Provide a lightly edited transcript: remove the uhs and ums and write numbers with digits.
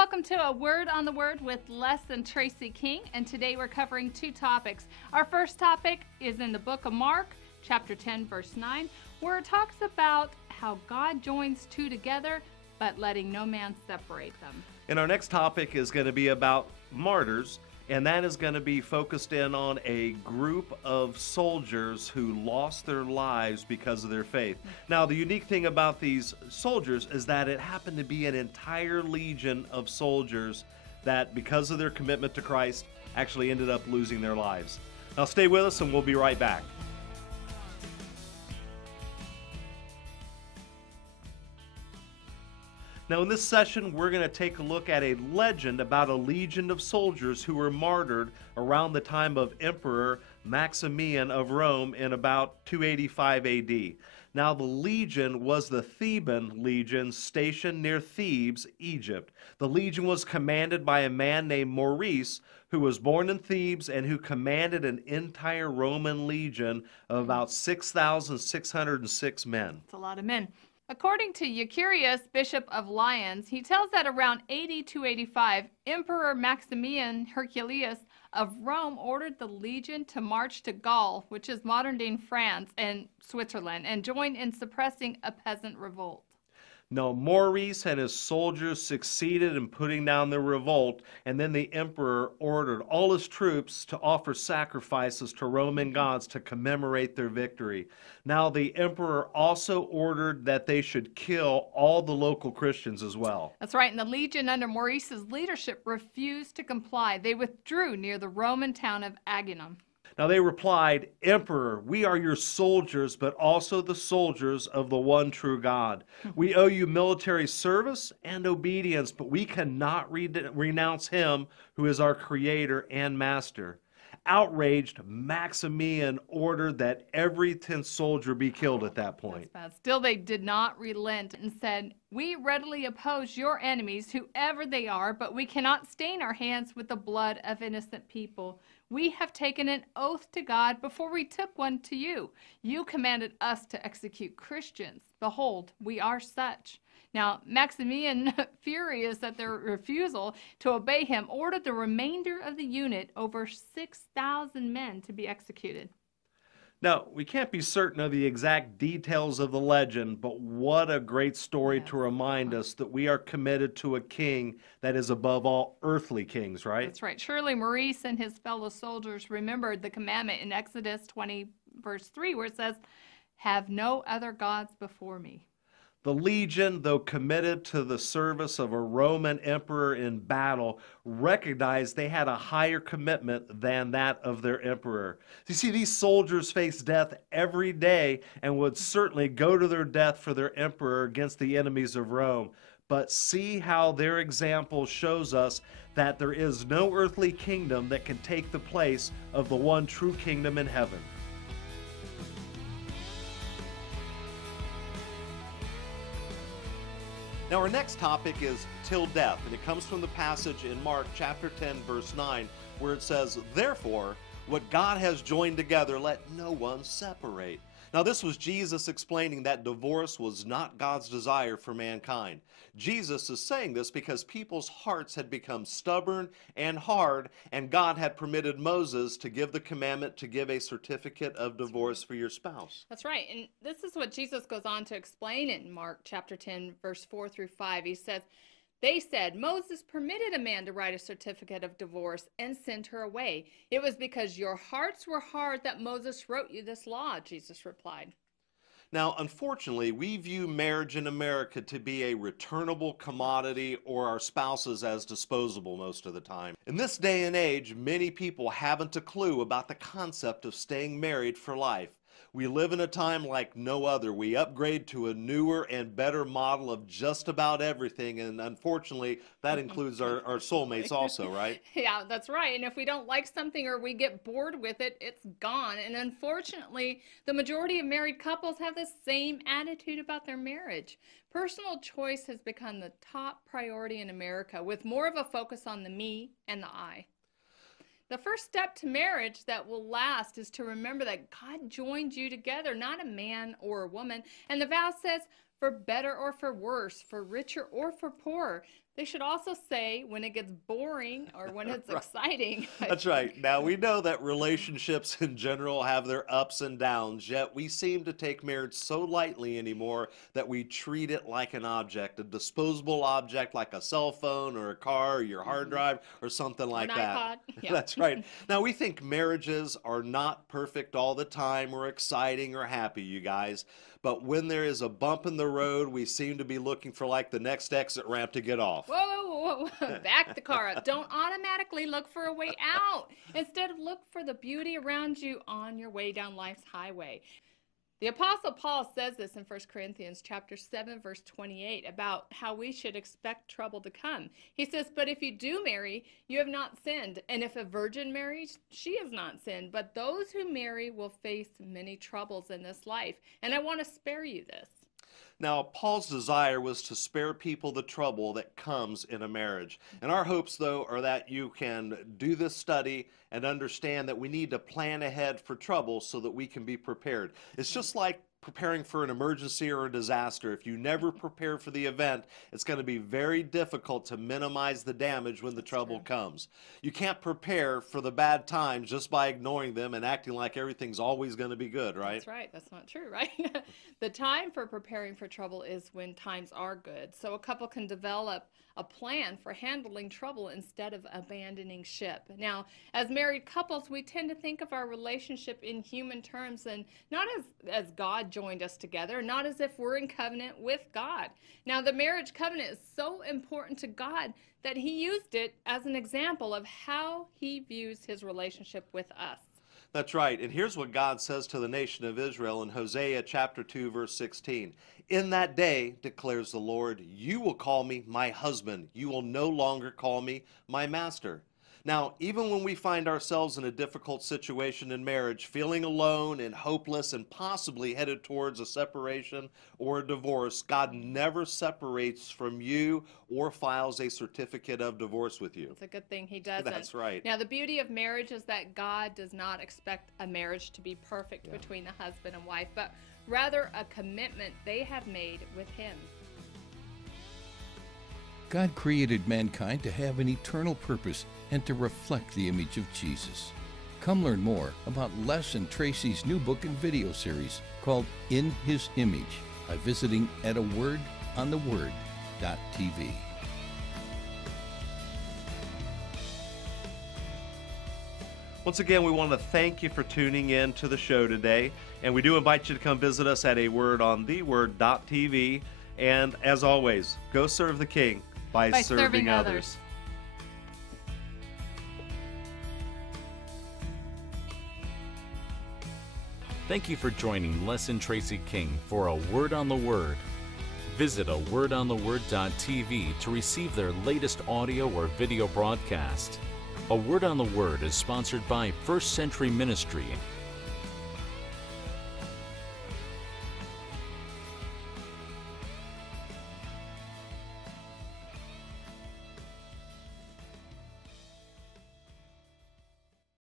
welcome to A Word on the Word with Les and Tracy King, and today we're covering two topics. Our first topic is in the book of Mark, chapter 10, verse 9, where it talks about how God joins two together, but letting no man separate them. And our next topic is going to be about martyrs, and that is going to be focused in on a group of soldiers who lost their lives because of their faith. Now, the unique thing about these soldiers is that it happened to be an entire legion of soldiers that, because of their commitment to Christ, actually ended up losing their lives. Now, stay with us, and we'll be right back. Now, in this session, we're going to take a look at a legend about a legion of soldiers who were martyred around the time of Emperor Maximian of Rome in about 285 AD. Now, the legion was the Theban legion stationed near Thebes, Egypt. The legion was commanded by a man named Maurice, who was born in Thebes and who commanded an entire Roman legion of about 6,606 men. That's a lot of men. According to Eucherius, Bishop of Lyons, he tells that around AD 285, Emperor Maximian Herculeus of Rome ordered the legion to march to Gaul, which is modern-day France and Switzerland, and join in suppressing a peasant revolt. No, Maurice and his soldiers succeeded in putting down the revolt, and then the emperor ordered all his troops to offer sacrifices to Roman gods to commemorate their victory. Now, the emperor also ordered that they should kill all the local Christians as well. That's right, and the legion under Maurice's leadership refused to comply. They withdrew near the Roman town of Augunum. Now they replied, "Emperor, we are your soldiers, but also the soldiers of the one true God. We owe you military service and obedience, but we cannot renounce him who is our creator and master." Outraged, Maximian ordered that every 10th soldier be killed at that point. That's bad. Still, they did not relent and said, "We readily oppose your enemies, whoever they are, but we cannot stain our hands with the blood of innocent people. We have taken an oath to God before we took one to you. You commanded us to execute Christians. Behold, we are such." Now, Maximian, furious at their refusal to obey him, ordered the remainder of the unit, over 6,000 men, to be executed. Now, we can't be certain of the exact details of the legend, but what a great story to remind us that we are committed to a king that is above all earthly kings, right? That's right. Surely Maurice and his fellow soldiers remembered the commandment in Exodus 20, verse 3, where it says, "Have no other gods before me." The legion, though committed to the service of a Roman emperor in battle, recognized they had a higher commitment than that of their emperor. You see, these soldiers faced death every day and would certainly go to their death for their emperor against the enemies of Rome. But see how their example shows us that there is no earthly kingdom that can take the place of the one true kingdom in heaven. Now, our next topic is Til Death, and it comes from the passage in Mark chapter 10, verse 9, where it says, "Therefore, what God has joined together, let no one separate." Now, this was Jesus explaining that divorce was not God's desire for mankind. Jesus is saying this because people's hearts had become stubborn and hard, and God had permitted Moses to give the commandment to give a certificate of divorce for your spouse. That's right. And this is what Jesus goes on to explain in Mark chapter 10, verse 4 through 5. He says, "They said, 'Moses permitted a man to write a certificate of divorce and send her away. It was because your hearts were hard that Moses wrote you this law,' Jesus replied." Now, unfortunately, we view marriage in America to be a returnable commodity, or our spouses as disposable most of the time. In this day and age, many people haven't a clue about the concept of staying married for life. We live in a time like no other. We upgrade to a newer and better model of just about everything, and unfortunately, that includes our soulmates also, right? Yeah, that's right. And if we don't like something or we get bored with it, it's gone. And unfortunately, the majority of married couples have the same attitude about their marriage. Personal choice has become the top priority in America, with more of a focus on the me and the I. The first step to marriage that will last is to remember that God joined you together, not a man or a woman. And the vow says, for better or for worse, for richer or for poorer. They should also say when it gets boring or when it's exciting. That's right. Now, we know that relationships in general have their ups and downs, yet we seem to take marriage so lightly anymore that we treat it like an object, a disposable object like a cell phone or a car or your hard drive or something like that. iPod. Yeah. That's right. Now, we think marriages are not perfect all the time or exciting or happy, you guys. But when there is a bump in the road, we seem to be looking for like the next exit ramp to get off. Whoa, whoa, whoa. Back the car up. Don't automatically look for a way out. Instead, look for the beauty around you on your way down life's highway. The Apostle Paul says this in 1 Corinthians chapter 7, verse 28, about how we should expect trouble to come. He says, but if you do marry, you have not sinned. And if a virgin marries, she has not sinned. But those who marry will face many troubles in this life. And I want to spare you this. Now, Paul's desire was to spare people the trouble that comes in a marriage. And our hopes, though, are that you can do this study and understand that we need to plan ahead for trouble so that we can be prepared. It's just like preparing for an emergency or a disaster. If you never prepare for the event, it's going to be very difficult to minimize the damage when the trouble comes. You can't prepare for the bad times just by ignoring them and acting like everything's always going to be good, right? That's right. That's not true, right? The time for preparing for trouble is when times are good. So a couple can develop a plan for handling trouble instead of abandoning ship. Now, as married couples, we tend to think of our relationship in human terms and not as God joined us together, not as if we're in covenant with God. Now, the marriage covenant is so important to God that he used it as an example of how he views his relationship with us. That's right. And here's what God says to the nation of Israel in Hosea chapter 2, verse 16. In that day, declares the Lord, you will call me my husband. You will no longer call me my master. Now, even when we find ourselves in a difficult situation in marriage, feeling alone and hopeless and possibly headed towards a separation or a divorce, God never separates from you or files a certificate of divorce with you. It's a good thing he doesn't. That's right. Now, the beauty of marriage is that God does not expect a marriage to be perfect between the husband and wife, but rather a commitment they have made with him. God created mankind to have an eternal purpose and to reflect the image of Jesus. Come learn more about Les and Tracy's new book and video series called In His Image by visiting at awordontheword.tv. Once again, we want to thank you for tuning in to the show today, and we do invite you to come visit us at awordontheword.tv. And as always, go serve the King by serving others. Thank you for joining Les and Tracy King for A Word on the Word. Visit awordontheword.tv to receive their latest audio or video broadcast. A Word on the Word is sponsored by First Century Ministry